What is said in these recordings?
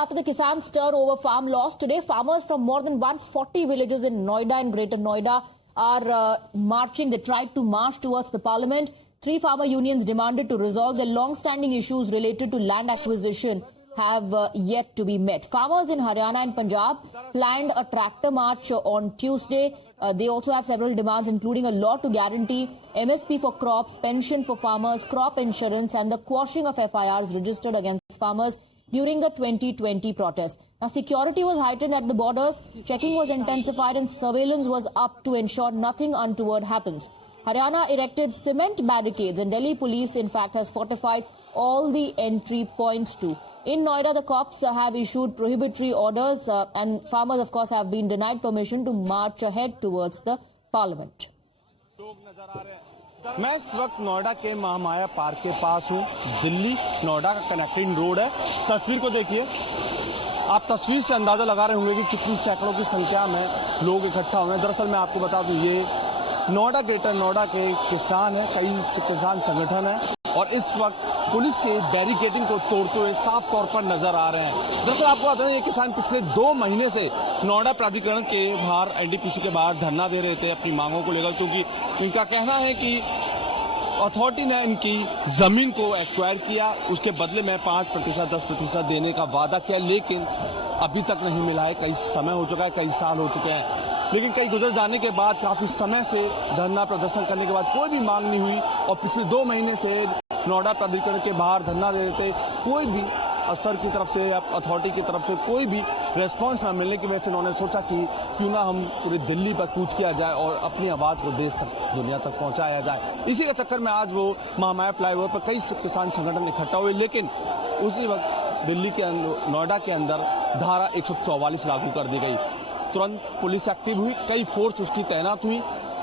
after the Kisan stir over farm loss, today farmers from more than 140 villages in Noida and Greater Noida are marching. They tried to march towards the parliament. 3 farmer unions demanded to resolve the long-standing issues related to land acquisition have yet to be met. Farmers in Haryana and Punjab planned a tractor march on Tuesday. They also have several demands, including a law to guarantee MSP for crops, pension for farmers, crop insurance, and the quashing of FIRs registered against farmers during the 2020 protest. Now, security was heightened at the borders, checking was intensified, and surveillance was up to ensure nothing untoward happens. Haryana erected cement barricades, and Delhi police, in fact, has fortified all the entry points too. In Noida, the cops have issued prohibitory orders, and farmers, of course, have been denied permission to march ahead towards the parliament. मैं इस वक्त नोएडा के Mahamaya park के पास हूँ। दिल्ली नोएडा का connecting road है। तस्वीर को देखिए, आप तस्वीर से अंदाजा लगा रहे होंगे कि कितनी सैकड़ों की संख्या में लोग इकट्ठा हुए हैं। दरअसल मैं आपको बता दूं, ये नोएडा ग्रेटर नोएडा के किसान है, कई किसान संगठन है और इस वक्त पुलिस के बैरिकेडिंग को तोड़ते हुए साफ तौर पर नजर आ रहे हैं। दरअसल आपको बता दें, ये किसान पिछले 2 महीने से नोएडा प्राधिकरण के बाहर एनटीपीसी के बाहर धरना दे रहे थे अपनी मांगों को लेकर, क्योंकि इनका कहना है कि अथॉरिटी ने इनकी जमीन को एक्वायर किया, उसके बदले में 5%, 10% देने का वादा किया, लेकिन अभी तक नहीं मिला है। कई समय हो चुका है, कई साल हो चुके हैं, लेकिन कई गुजर जाने के बाद, काफी समय से धरना प्रदर्शन करने के बाद कोई भी मांग नहीं हुई और पिछले 2 महीने से नोएडा प्राधिकरण के बाहर धरना दे रहे थे। कोई भी असर की तरफ से या अथॉरिटी की तरफ से कोई भी रेस्पॉन्स न मिलने की वजह से उन्होंने सोचा कि क्यों ना हम पूरी दिल्ली पर कूच किया जाए और अपनी आवाज को देश तक, दुनिया तक पहुंचाया जाए। इसी के चक्कर में आज वो महामाया फ्लाईओवर पर कई किसान संगठन इकट्ठा हुए, लेकिन उसी वक्त दिल्ली के नोएडा के अंदर धारा 144 लागू कर दी गई। तुरंत पुलिस एक्टिव हुई, कई फोर्स उसकी तैनात हुई,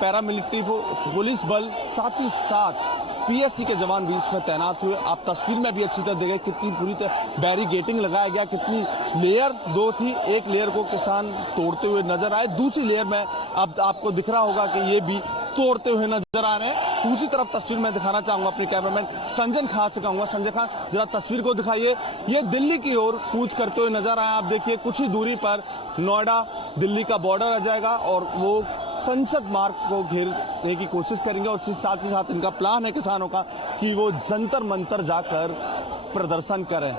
पैरामिलिट्री पुलिस बल, साथ ही साथ पीएससी के जवान भी इसमें तैनात हुए। आप तस्वीर में भी अच्छी तरह देखें कितनी पूरी तरह बैरिकेडिंग लगाया गया, कितनी लेयर 2 थी। एक लेयर को किसान तोड़ते हुए नजर आए, दूसरी लेयर में अब आपको दिख रहा होगा कि ये भी तोड़ते हुए नजर आ रहे हैं। दूसरी तरफ तस्वीर में दिखाना चाहूंगा अपने कैमरामैन संजन खान से कहूंगा, संजय खान जरा तस्वीर को दिखाइए। ये दिल्ली की ओर कूच करते हुए नजर आए। आप देखिए, कुछ ही दूरी पर नोएडा दिल्ली का बॉर्डर आ जाएगा और वो संसद मार्ग को घेरने की कोशिश करेंगे और साथ ही साथ इनका प्लान है किसानों का कि वो जंतर मंतर जाकर प्रदर्शन करें।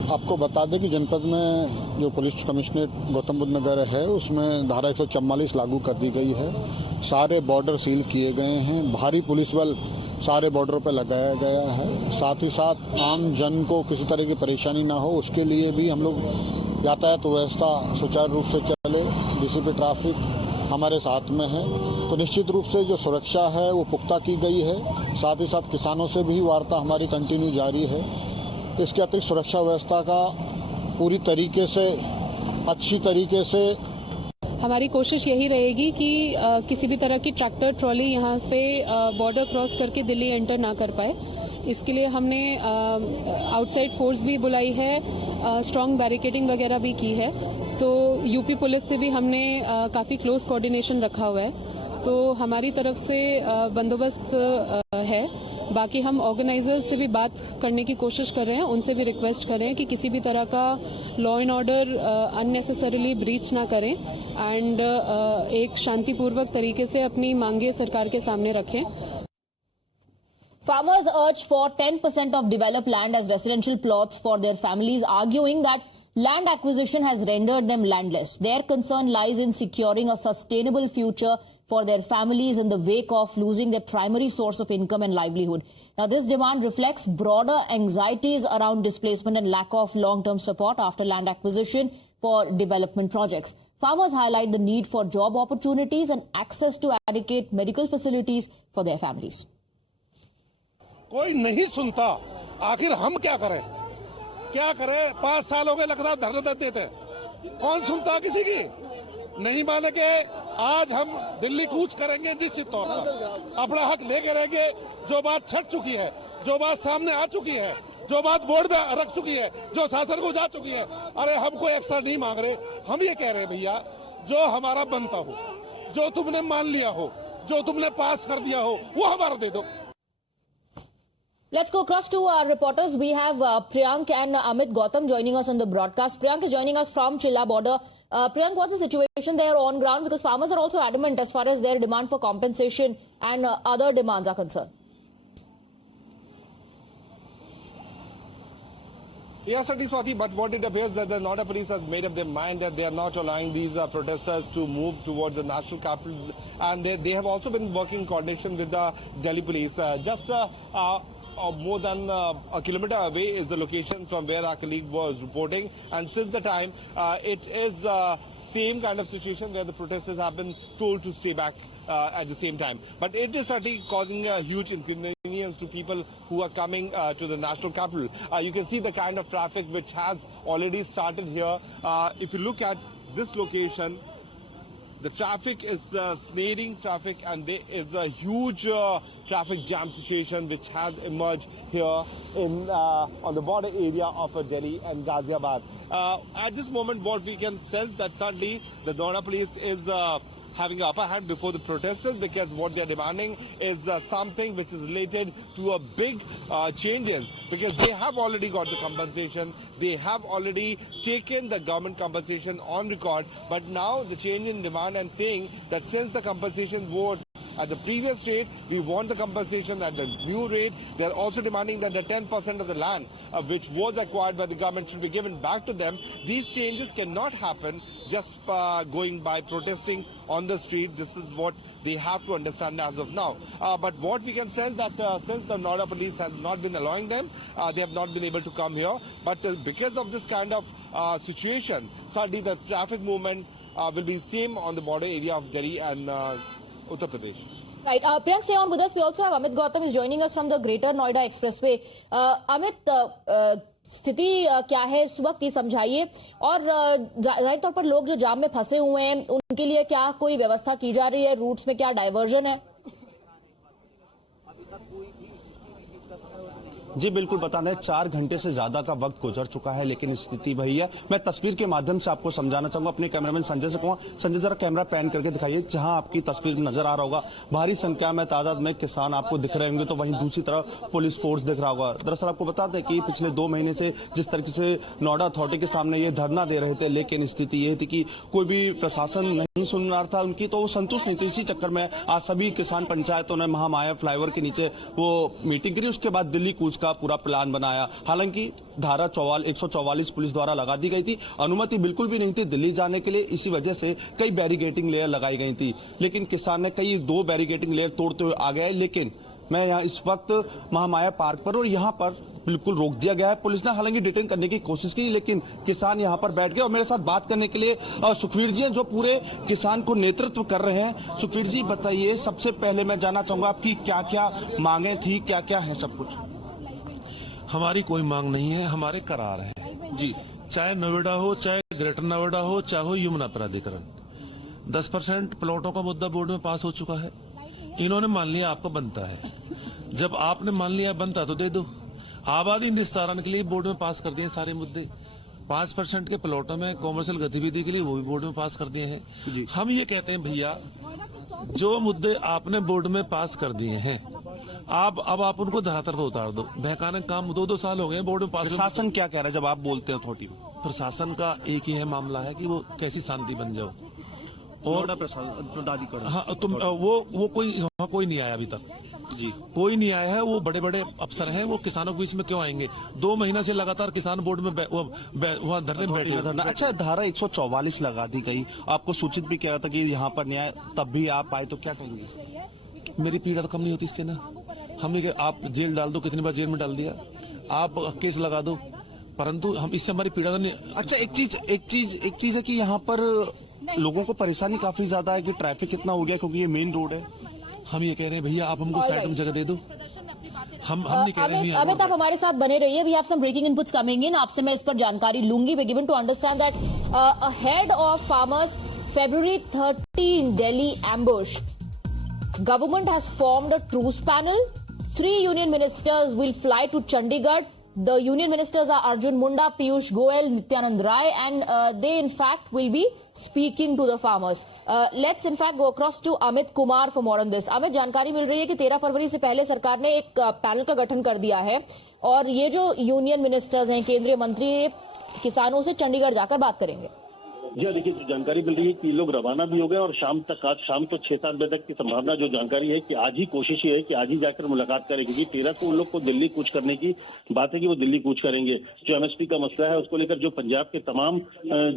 आपको बता दें कि जनपद में जो पुलिस कमिश्नरेट गौतम बुद्ध नगर है, उसमें धारा 144 लागू कर दी गई है। सारे बॉर्डर सील किए गए हैं, भारी पुलिस बल सारे बॉर्डरों पर लगाया गया है। साथ ही साथ आम जन को किसी तरह की परेशानी ना हो, उसके लिए भी हम लोग यातायात व्यवस्था सुचारू रूप से चले, डीसीपी ट्रैफिक हमारे साथ में है, तो निश्चित रूप से जो सुरक्षा है वो पुख्ता की गई है। साथ ही साथ किसानों से भी वार्ता हमारी कंटिन्यू जारी है। इसके अतिरिक्त सुरक्षा व्यवस्था का पूरी तरीके से, अच्छी तरीके से हमारी कोशिश यही रहेगी कि किसी भी तरह की ट्रैक्टर ट्रॉली यहाँ पे बॉर्डर क्रॉस करके दिल्ली एंटर ना कर पाए। इसके लिए हमने आउटसाइड फोर्स भी बुलाई है, स्ट्रांग बैरिकेडिंग वगैरह भी की है। तो यूपी पुलिस से भी हमने काफी क्लोज कोऑर्डिनेशन रखा हुआ है, तो हमारी तरफ से बंदोबस्त है। बाकी हम ऑर्गेनाइजर्स से भी बात करने की कोशिश कर रहे हैं, उनसे भी रिक्वेस्ट कर रहे हैं कि किसी भी तरह का law and order unnecessarily breach ना करें एंड एक शांतिपूर्वक तरीके से अपनी मांगे सरकार के सामने रखें। Farmers urge for 10% of developed land as residential plots for their families, arguing that land acquisition has rendered them landless. Their concern lies in securing a sustainable future for their families in the wake of losing their primary source of income and livelihood. Now, this demand reflects broader anxieties around displacement and lack of long-term support after land acquisition for development projects. Farmers highlight the need for job opportunities and access to adequate medical facilities for their families. कोई नहीं सुनता, आखिर हम क्या करें? 5 साल हो गए लगातार धरना देते, कौन सुनता किसी की? नहीं माने के आज हम दिल्ली कूच करेंगे, निश्चित तौर पर अपना हक लेके रहेंगे। जो बात छट चुकी है, जो बात सामने आ चुकी है, जो बात बोर्ड में रख चुकी है, जो शासन को जा चुकी है, अरे हम कोई एक्स्ट्रा नहीं मांग रहे। हम ये कह रहे हैं भैया, जो हमारा बनता हो, जो तुमने मान लिया हो, जो तुमने पास कर दिया हो, वो हमारा दे दो। Let's go across to our reporters. We have Priyank and Amit Gautam joining us on the broadcast. Priyank is joining us from Chilla border. Priyank, what's the situation there on ground? Because farmers are also adamant as far as their demand for compensation and other demands are concerned. Yes, Swati, but what it appears that the Noida police has made up their mind that they are not allowing these protesters to move towards the national capital, and they have also been working in coordination with the Delhi police. Just more than a kilometer away is the location from where our colleague was reporting, and since the time it is same kind of situation where the protesters have been told to stay back at the same time. But it is certainly causing a huge inconvenience to people who are coming to the national capital. You can see the kind of traffic which has already started here. If you look at this location, the traffic is snaring traffic, and there is a huge traffic jam situation which has emerged here in on the border area of Delhi and Ghaziabad. At this moment, what we can sense that certainly the Noida police is having an upper hand before the protesters, because what they are demanding is something which is related to a big changes, because they have already got the compensation, they have already taken the government compensation on record, but now the change in demand and saying that since the compensation was at the previous rate, we want the compensation at the new rate. They are also demanding that the 10% of the land which was acquired by the government should be given back to them. These changes cannot happen just going by protesting on the street. This is what they have to understand as of now. But what we can sense that since the Noida police has not been allowing them, they have not been able to come here. But because of this kind of situation, certainly the traffic movement will be same on the border area of Delhi and Uttar Pradesh. Right. Priyank, stay on with us. We also have Amit Gautam is joining us from the Greater Noida Expressway. Amit, स्थिति क्या है इस वक्त, ये समझाइए, और जाहिर तौर पर लोग जो जाम में फंसे हुए हैं उनके लिए क्या कोई व्यवस्था की जा रही है, रूट्स में क्या डायवर्जन है? जी बिल्कुल, बता दें 4 घंटे से ज्यादा का वक्त गुजर चुका है, लेकिन स्थिति वही है। मैं तस्वीर के माध्यम से आपको समझाना चाहूंगा। अपने कैमरामैन संजय से कहूंगा, संजय जरा कैमरा पैन करके दिखाइए, जहां आपकी तस्वीर में नजर आ रहा होगा भारी संख्या में तादाद में किसान आपको दिख रहे होंगे, तो वहीं दूसरी तरफ पुलिस फोर्स दिख रहा होगा। दरअसल आपको बता दें कि पिछले 2 महीने से जिस तरीके से नोएडा अथॉरिटी के सामने ये धरना दे रहे थे, लेकिन स्थिति ये थी कि कोई भी प्रशासन नहीं सुन रहा था उनकी, तो वो संतुष्ट नहीं थे। इसी चक्कर में आज सभी किसान पंचायतों ने महामाया फ्लाईओवर के नीचे वो मीटिंग करी, उसके बाद दिल्ली कूच का पूरा प्लान बनाया। हालांकि धारा 144 पुलिस द्वारा लगा दी गई थी, अनुमति बिल्कुल भी नहीं थी दिल्ली जाने के लिए, इसी वजह से कई बैरिकेडिंग लेयर लगाई गई थी, लेकिन किसान ने कई 2 बैरिकेडिंग लेयर तोड़ते हुए आ गए। लेकिन मैं यहाँ इस वक्त महामाया पार्क पर, और यहाँ पर बिल्कुल रोक दिया गया है। पुलिस ने हालांकि डिटेन करने की कोशिश की, लेकिन किसान यहाँ पर बैठ गए। और मेरे साथ बात करने के लिए सुखवीर जी हैं, जो पूरे किसान को नेतृत्व कर रहे हैं। सुखवीर जी बताइए, सबसे पहले मैं जानना चाहूंगा आपकी क्या क्या मांगे थी, क्या क्या है सब कुछ? हमारी कोई मांग नहीं है, हमारे करार है जी। चाहे नोएडा हो, चाहे ग्रेटर नोएडा हो, चाहे हो यमुना प्राधिकरण, 10% प्लॉटों का मुद्दा बोर्ड में पास हो चुका है। इन्होंने मान लिया आपको बनता है, जब आपने मान लिया बनता तो दे दो। आबादी निस्तारण के लिए बोर्ड में पास कर दिए सारे मुद्दे। 5% के प्लॉटों में कॉमर्शियल गतिविधि के लिए वो भी बोर्ड में पास कर दिए हैं। हम ये कहते हैं भैया, जो मुद्दे आपने बोर्ड में पास कर दिए हैं, अब आप उनको धरातल पर उतार दो। बहकाने काम 2-2 साल हो गए बोर्ड में पास। प्रशासन क्या कह रहा है जब आप बोलते हैं अथॉरिटी में? प्रशासन का एक ही है मामला है कि वो कैसी शांति बन जाओ, और हाँ तुम वो कोई नहीं आया अभी तक जी, कोई नहीं आया है। वो बड़े बड़े अफसर हैं, वो किसानों के बीच में क्यों आएंगे? 2 महीना से लगातार किसान बोर्ड में वहाँ धरने में बैठे। अच्छा, धारा 144 लगा दी गई, आपको सूचित भी किया था कि यहाँ पर न्याय, तब भी आप आए, तो क्या कहेंगे? मेरी पीड़ा तो कम नहीं होती इससे ना। हमने क्या, आप जेल डाल दो, कितनी बार जेल में डाल दिया, आप केस लगा दो, परंतु हम इससे हमारी पीड़ा तो नहीं। अच्छा, एक चीज है कि यहाँ पर लोगों को परेशानी काफी ज्यादा है कि ट्रैफिक कितना हो गया, क्योंकि ये मेन रोड है। हम ये कह रहे हैं भैया, आप हमको साइड में जगह दे दो। हम नहीं कह रहे हैं। अमित, आप हमारे साथ बने रहिए। We have some breaking inputs coming in, आपसे मैं इस पर जानकारी लूंगी। We given to understand that ahead of farmers February 13 Delhi ambush, government has formed a truce panel. 3 union ministers will fly to Chandigarh The union ministers are Arjun Munda, Piyush Goyal, Nityanand Rai, and they in fact will be speaking to the farmers. Let's in fact go across to Amit Kumar for more on this. Amit, जानकारी मिल रही है कि 13 फरवरी से पहले सरकार ने एक panel का गठन कर दिया है और ये जो यूनियन मिनिस्टर्स हैं, केंद्रीय मंत्री, किसानों से चंडीगढ़ जाकर बात करेंगे। जी हाँ, देखिए जानकारी मिल रही है कि लोग रवाना भी हो गए और आज शाम को 6-7 बजे तक की संभावना जो जानकारी है कि आज ही कोशिश ये है कि आज ही जाकर मुलाकात करें, क्योंकि 13 को उन लोग को दिल्ली कूच करने की बात है कि वो दिल्ली कूच करेंगे। जो एमएसपी का मसला है उसको लेकर जो पंजाब के तमाम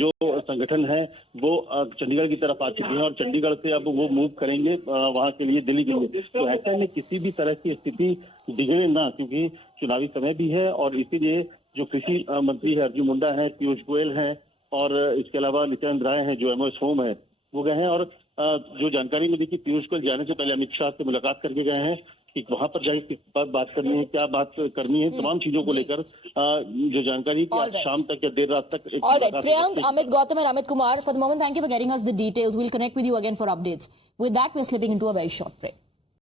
जो संगठन है वो चंडीगढ़ की तरफ आ चुके हैं और चंडीगढ़ से अब वो मूव करेंगे वहां के लिए, दिल्ली के लिए। तो ऐसा में किसी भी तरह की स्थिति बिगड़े ना, क्योंकि चुनावी समय भी है और इसीलिए जो कृषि मंत्री है अर्जुन मुंडा है, पीयूष गोयल है और इसके अलावा नित्यानंद राय हैं जो एमओएस होम है, वो गए हैं। और जो जानकारी मिली कि पीयूष गोयल जाने से पहले अमित शाह से मुलाकात करके गए हैं कि वहां पर जाके किस पर बात करनी है, क्या बात करनी है, तमाम चीजों को लेकर जो जानकारी कि आज शाम तक या देर रात तक। Priyank, Amit Gautam and Amit Kumar, for the moment, thank you for getting us the details. We'll connect with you again for updates. With that, we're slipping into a very short break.